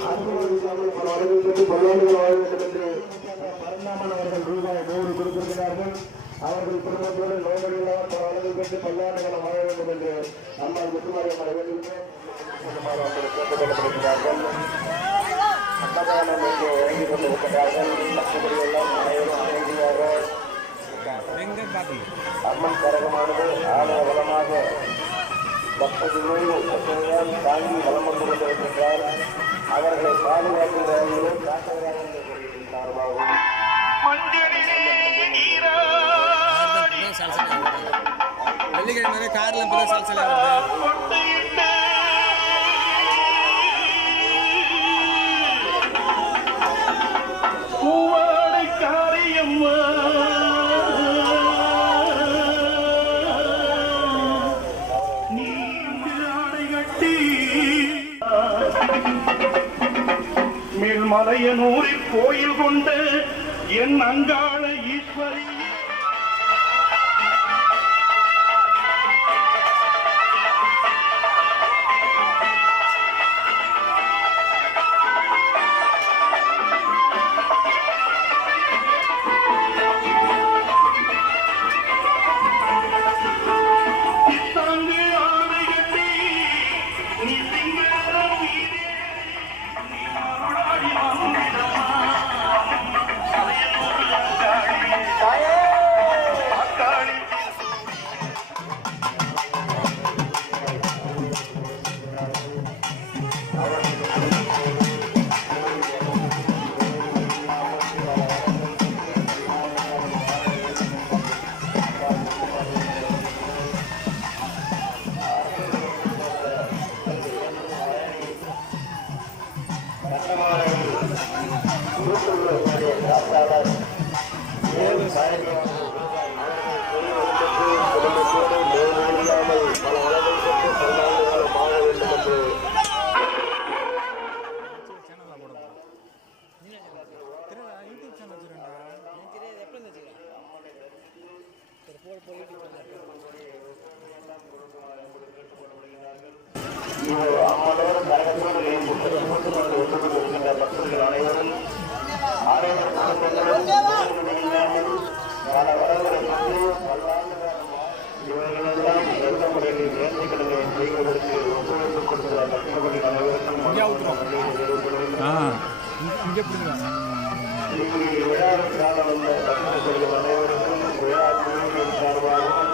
பல வருடங்களுக்கு பல்லாண்டுகள் வாழ வேண்டும் என்று பரந்தாமன் அவர்கள் ரூபாய் 100 கொடுத்திருக்கிறார்கள். அவர்கள் குடும்பத்தோடு நோய்களில்லாத பல வருடங்களுக்கு பல்லாண்டுகள் வாழ வேண்டும் என்று நம்மால் முத்துமாரியம்மன் வேண்டுகிறோம். கேட்டுக்கொள்ளப்படுகிறார்கள். அன்னதானம் இங்கே இறங்கிக் கொண்டிருக்கிறார்கள். மற்றபடியெல்லாம் அனைவரும் அமைதியாக அம்மன் கரகமானது ஆலய வளமாக பக்தர்களோடு தாங்கி வளம் வந்து கொண்டிருக்கின்றார். அவர்களை பாதுகாக்கிறார்களோ காட்டுகிறார்கள் சார்பாகவும் வெள்ளிக்கிழமை கார்ல சல்சலா மேல்மலையனூரில் கோயில் கொண்ட என் அங்காள ஈஸ்வரி பக்தர்கள் அனைவரும் இவர்களெல்லாம் எந்த முறையில் நேர்த்திக்கடனை செய்வதற்கு ஒத்துழைப்பு கொடுத்த பக்தர்கள் அனைவருக்கும் விழாவிற்கான வந்த பக்தர்கள் அனைவருக்கும் விழா குழுவின் சார்பாகவும்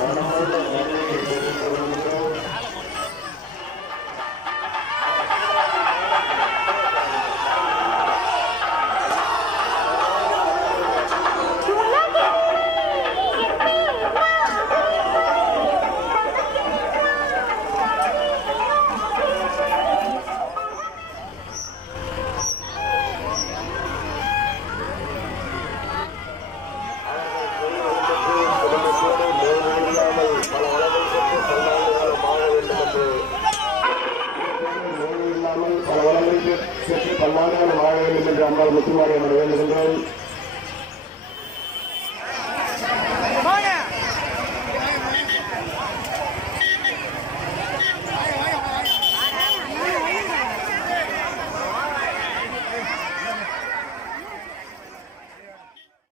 மனமுள்ள நன்மையை தெரிவித்துக் கொள்கின்றோம். பல வளங்களை பெற்று பல்லாண்டுகள் வாழ வேண்டும் என்று அம்மாள் முத்துமாரியம்மன் வேண்டுகின்றோம்.